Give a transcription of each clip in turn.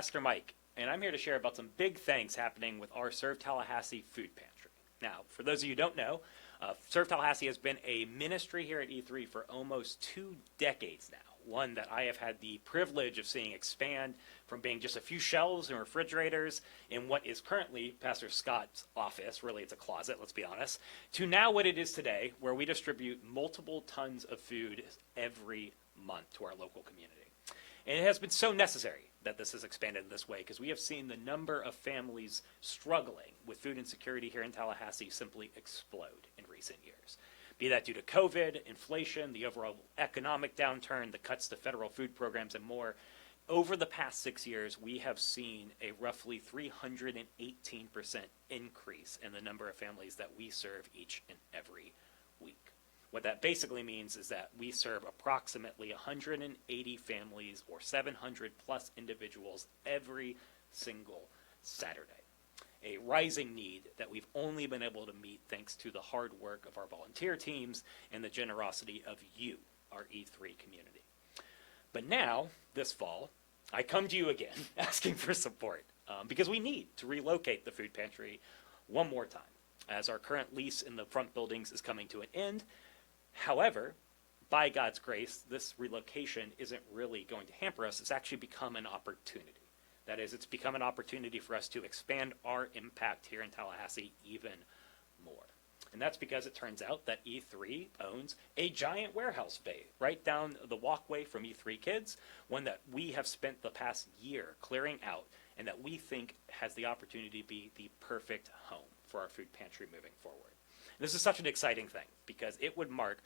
Pastor Mike, and I'm here to share about some big things happening with our Serve Tallahassee food pantry. Now, for those of you who don't know, Serve Tallahassee has been a ministry here at E3 for almost 2 decades now, one that I have had the privilege of seeing expand from being just a few shelves and refrigerators in what is currently Pastor Scott's office, really it's a closet, let's be honest, to now what it is today, where we distribute multiple tons of food every month to our local community. And it has been so necessary that this has expanded in this way, because we have seen the number of families struggling with food insecurity here in Tallahassee simply explode in recent years. Be that due to COVID, inflation, the overall economic downturn, the cuts to federal food programs, and more. Over the past 6 years, we have seen a roughly 318% increase in the number of families that we serve each and every week. What that basically means is that we serve approximately 180 families or 700 plus individuals every single Saturday. A rising need that we've only been able to meet thanks to the hard work of our volunteer teams and the generosity of you, our E3 community. But now, this fall, I come to you again asking for support because we need to relocate the food pantry one more time, as our current lease in the front buildings is coming to an end. However, by God's grace, this relocation isn't really going to hamper us. It's actually become an opportunity. That is, it's become an opportunity for us to expand our impact here in Tallahassee even more. And that's because it turns out that E3 owns a giant warehouse bay right down the walkway from E3 Kids, one that we have spent the past year clearing out and that we think has the opportunity to be the perfect home for our food pantry moving forward. This is such an exciting thing because it would mark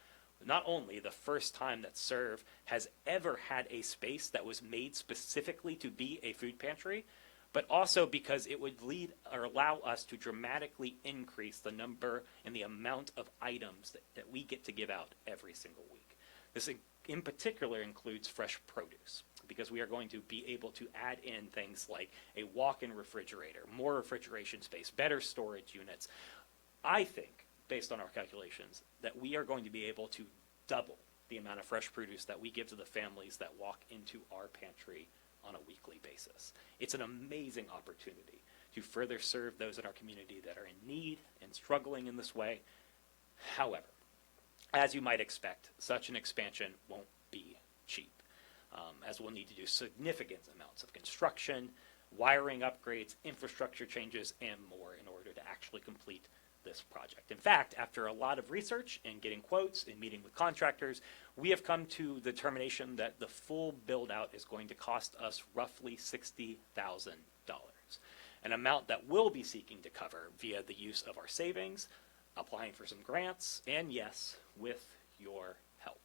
not only the first time that Serve has ever had a space that was made specifically to be a food pantry, but also because it would lead or allow us to dramatically increase the number and the amount of items that we get to give out every single week. This in particular includes fresh produce, because we are going to be able to add in things like a walk-in refrigerator, more refrigeration space, better storage units. I think, based on our calculations, that we are going to be able to double the amount of fresh produce that we give to the families that walk into our pantry on a weekly basis. It's an amazing opportunity to further serve those in our community that are in need and struggling in this way. However, as you might expect, such an expansion won't be cheap, as we'll need to do significant amounts of construction, wiring upgrades, infrastructure changes, and more in order to actually complete this project. In fact, after a lot of research and getting quotes and meeting with contractors, we have come to the determination that the full build out is going to cost us roughly $60,000, an amount that we'll be seeking to cover via the use of our savings, applying for some grants, and yes, with your help.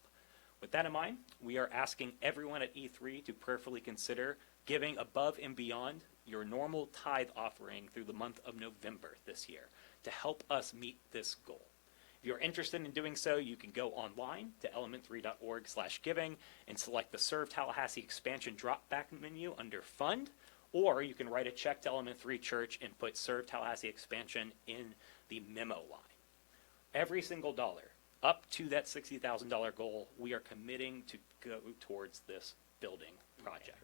With that in mind, we are asking everyone at E3 to prayerfully consider giving above and beyond your normal tithe offering through the month of November this year to help us meet this goal. If you're interested in doing so, you can go online to element3.org/giving and select the Serve Tallahassee Expansion drop-back menu under Fund, or you can write a check to Element 3 Church and put Serve Tallahassee Expansion in the memo line. Every single dollar up to that $60,000 goal, we are committing to go towards this building project.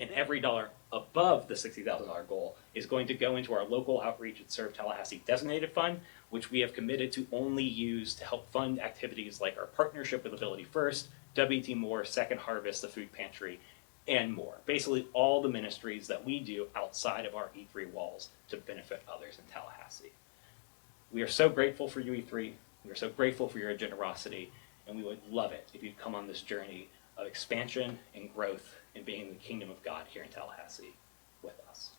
And every dollar above the $60,000 goal is going to go into our local outreach and Serve Tallahassee designated fund, which we have committed to only use to help fund activities like our partnership with Ability First, WT Moore, Second Harvest, the Food Pantry, and more. Basically all the ministries that we do outside of our E3 walls to benefit others in Tallahassee. We are so grateful for you, E3. We are so grateful for your generosity, and we would love it if you'd come on this journey of expansion and growth and being in the kingdom of God here in Tallahassee with us.